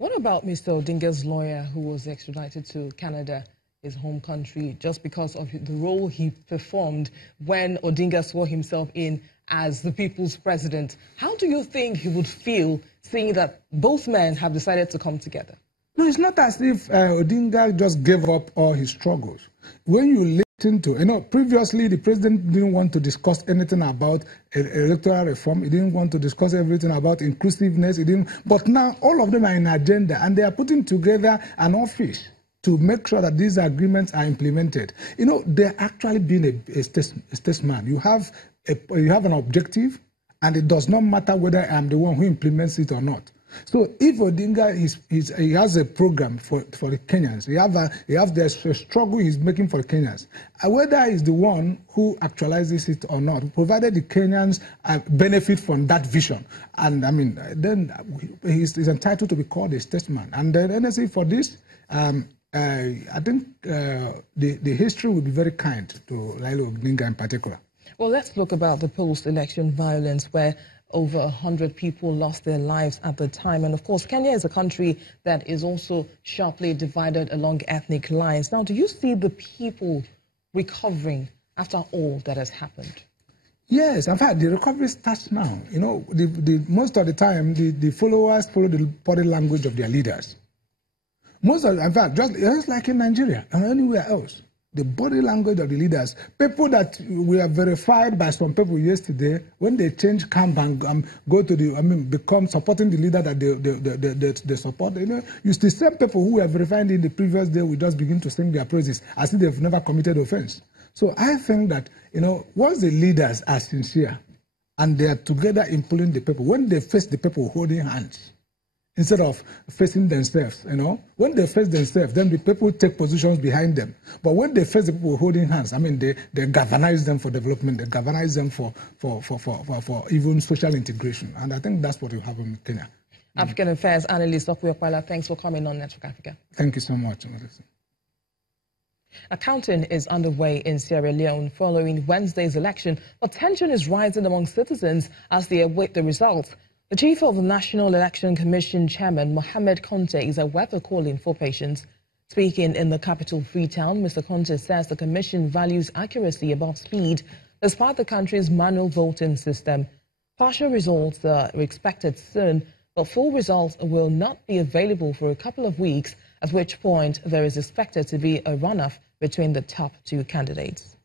What about Mr. Odinga's lawyer who was extradited to Canada, his home country, just because of the role he performed when Odinga swore himself in as the people's president? How do you think he would feel seeing that both men have decided to come together? No, it's not as if Odinga just gave up all his struggles. When you listen to, previously the president didn't want to discuss anything about electoral reform. He didn't want to discuss everything about inclusiveness. But now all of them are in agenda, and they are putting together an office to make sure that these agreements are implemented. They're actually being a statesman. You have an objective, and it does not matter whether I'm the one who implements it or not. So if Odinga he has a program for the Kenyans, he has the struggle he's making for the Kenyans, whether he's the one who actualizes it or not, provided the Kenyans benefit from that vision, and then he's entitled to be called a statesman. And the NSA for this, I think the history will be very kind to Lailo Odinga in particular. Well, let's look about the post-election violence where over 100 people lost their lives at the time. And of course, Kenya is a country that is also sharply divided along ethnic lines. Now, do you see the people recovering after all that has happened? Yes, in fact, the recovery starts now. Most of the time, the followers follow the body language of their leaders. In fact, just like in Nigeria and anywhere else, the body language of the leaders, people that were verified by some people yesterday, when they change camp and go to become supporting the leader that they support, it's the same people who were verified in the previous day will just begin to sing their praises as if they've never committed offense. So I think that, once the leaders are sincere and they are together in pulling the people, when they face the people holding hands, instead of facing themselves, when they face themselves, then the people take positions behind them. But when they face the people holding hands, they galvanize them for development, they galvanize them for even social integration. And I think that's what we have in Kenya. African Affairs Analyst Okwui Okpala, thanks for coming on Network Africa. Thank you so much. A counting is underway in Sierra Leone following Wednesday's election, but tension is rising among citizens as they await the results. The chief of the National Election Commission Chairman, Mohamed Conte, is however calling for patience. Speaking in the capital Freetown, Mr. Conte says the commission values accuracy above speed despite the country's manual voting system. Partial results are expected soon, but full results will not be available for a couple of weeks, at which point there is expected to be a runoff between the top two candidates.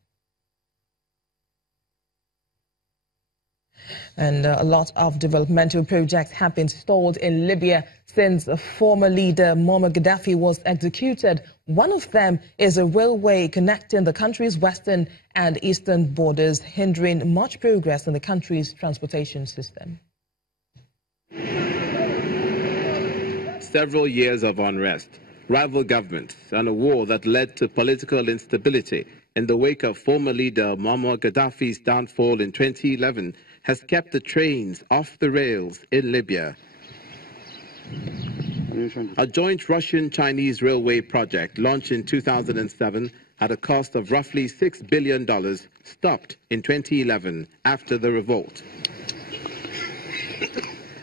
And a lot of developmental projects have been stalled in Libya since former leader Muammar Gaddafi was executed. One of them is a railway connecting the country's western and eastern borders, hindering much progress in the country's transportation system. Several years of unrest, rival governments, and a war that led to political instability in the wake of former leader Muammar Gaddafi's downfall in 2011 has kept the trains off the rails in Libya. A joint Russian-Chinese railway project launched in 2007 at a cost of roughly $6 billion stopped in 2011 after the revolt.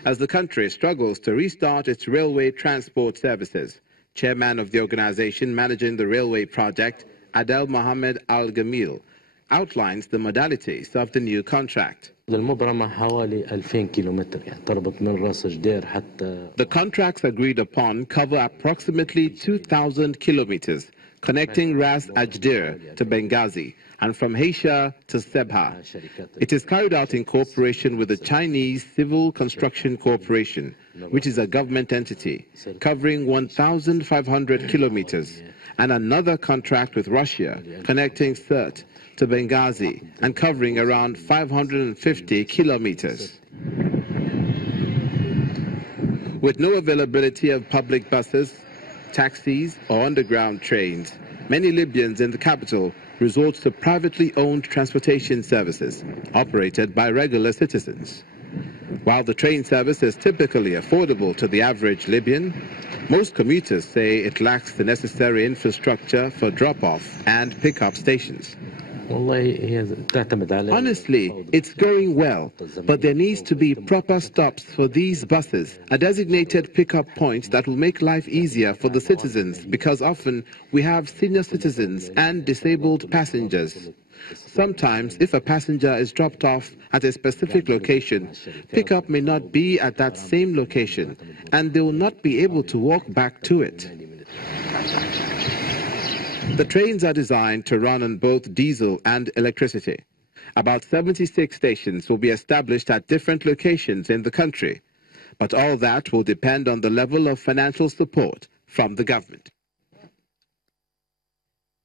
As the country struggles to restart its railway transport services, chairman of the organization managing the railway project, Adel Mohammed Al-Gamil, outlines the modalities of the new contract. The contracts agreed upon cover approximately 2,000 kilometers, connecting Ras Ajdir to Benghazi and from Haisha to Sebha. It is carried out in cooperation with the Chinese Civil Construction Corporation, which is a government entity, covering 1,500 kilometers, and another contract with Russia, connecting Sirte to Benghazi and covering around 550 kilometers. With no availability of public buses, taxis, or underground trains, many Libyans in the capital resort to privately owned transportation services operated by regular citizens. While the train service is typically affordable to the average Libyan, most commuters say it lacks the necessary infrastructure for drop-off and pick-up stations. Honestly, it's going well, but there needs to be proper stops for these buses, a designated pickup point that will make life easier for the citizens, because often we have senior citizens and disabled passengers. Sometimes, if a passenger is dropped off at a specific location, pickup may not be at that same location, and they will not be able to walk back to it. The trains are designed to run on both diesel and electricity. About 76 stations will be established at different locations in the country, but all that will depend on the level of financial support from the government.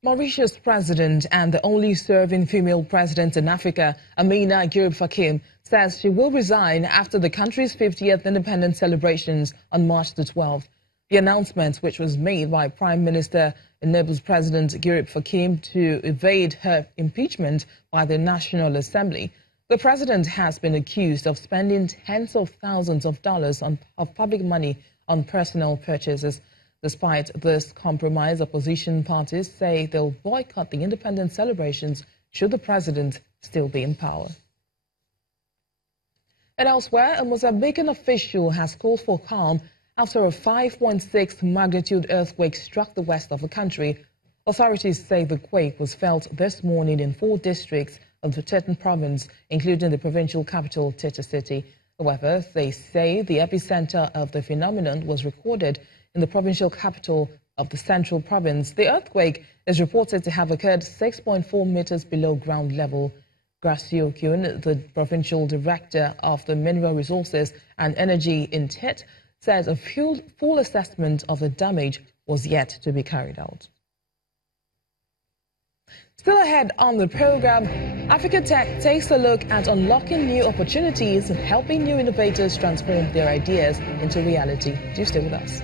Mauritius president and the only serving female president in Africa, Amina Fakim, says she will resign after the country's 50th independence celebrations on March the 12th. The announcement, which was made by Prime Minister, enables President Fakim to evade her impeachment by the National Assembly. The president has been accused of spending tens of thousands of dollars of public money on personal purchases. Despite this compromise, opposition parties say they'll boycott the independence celebrations should the president still be in power. And elsewhere, a Mozambican official has called for calm after a 5.6 magnitude earthquake struck the west of the country. Authorities say the quake was felt this morning in 4 districts of the Pt.2 province, including the provincial capital, Tete City. However, they say the epicenter of the phenomenon was recorded in the provincial capital of the central province. The earthquake is reported to have occurred 6.4 meters below ground level. Gracio Kyun, the provincial director of the Mineral Resources and Energy in Tete, says a full assessment of the damage was yet to be carried out. Still ahead on the program, Africa Tech takes a look at unlocking new opportunities and helping new innovators transform their ideas into reality. Do stay with us.